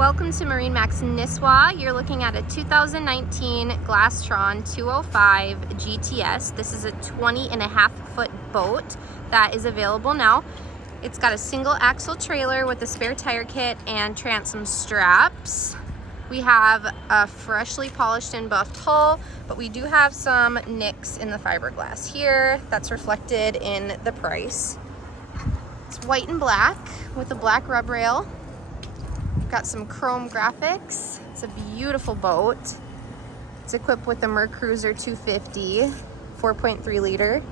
Welcome to MarineMax Nisswa. You're looking at a 2019 Glastron 205 GTS. This is a 20.5-foot boat that is available now. It's got a single axle trailer with a spare tire kit and transom straps. We have a freshly polished and buffed hull, but we do have some nicks in the fiberglass here. That's reflected in the price. It's white and black with a black rub rail. Got some chrome graphics. It's a beautiful boat. It's equipped with the MerCruiser 250, 4.3 liter.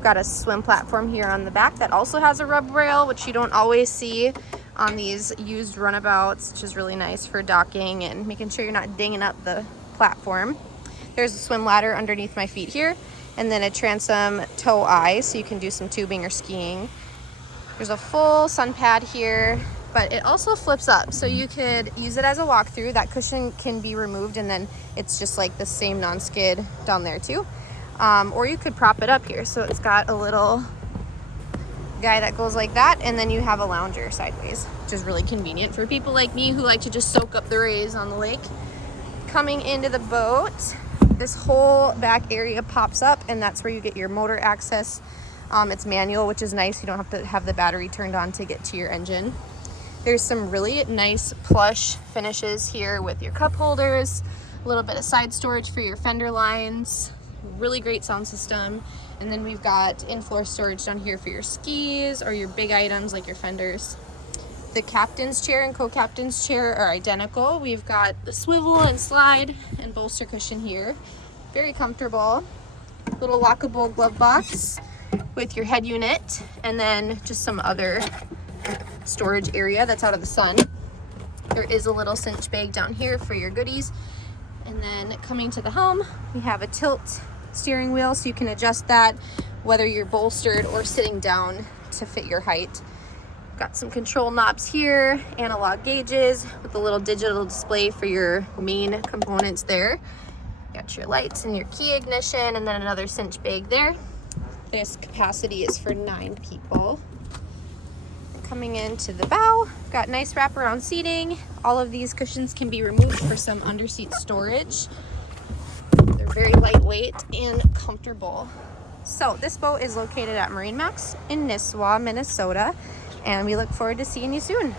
Got a swim platform here on the back that also has a rub rail, which you don't always see on these used runabouts, which is really nice for docking and making sure you're not dinging up the platform. There's a swim ladder underneath my feet here, and then a transom tow eye so you can do some tubing or skiing. There's a full sun pad here, but it also flips up, so you could use it as a walkthrough. That cushion can be removed, and then it's just like the same non-skid down there too. Or you could prop it up here, so it's got a little guy that goes like that, and then you have a lounger sideways, which is really convenient for people like me who like to just soak up the rays on the lake. Coming into the boat, this whole back area pops up, and that's where you get your motor access. It's manual, which is nice. You don't have to have the battery turned on to get to your engine. There's some really nice plush finishes here with your cup holders, a little bit of side storage for your fender lines, really great sound system. And then we've got in-floor storage down here for your skis or your big items like your fenders. The captain's chair and co-captain's chair are identical. We've got the swivel and slide and bolster cushion here. Very comfortable. Little lockable glove box with your head unit, and then just some other storage area that's out of the sun. There is a little cinch bag down here for your goodies. And then coming to the helm, we have a tilt steering wheel, so you can adjust that whether you're bolstered or sitting down to fit your height. Got some control knobs here, analog gauges with a little digital display for your main components there. Got your lights and your key ignition, and then another cinch bag there. This capacity is for 9 people. Coming into the bow, got nice wraparound seating. All of these cushions can be removed for some underseat storage. They're very lightweight and comfortable. So this boat is located at MarineMax in Nisswa, Minnesota, and we look forward to seeing you soon.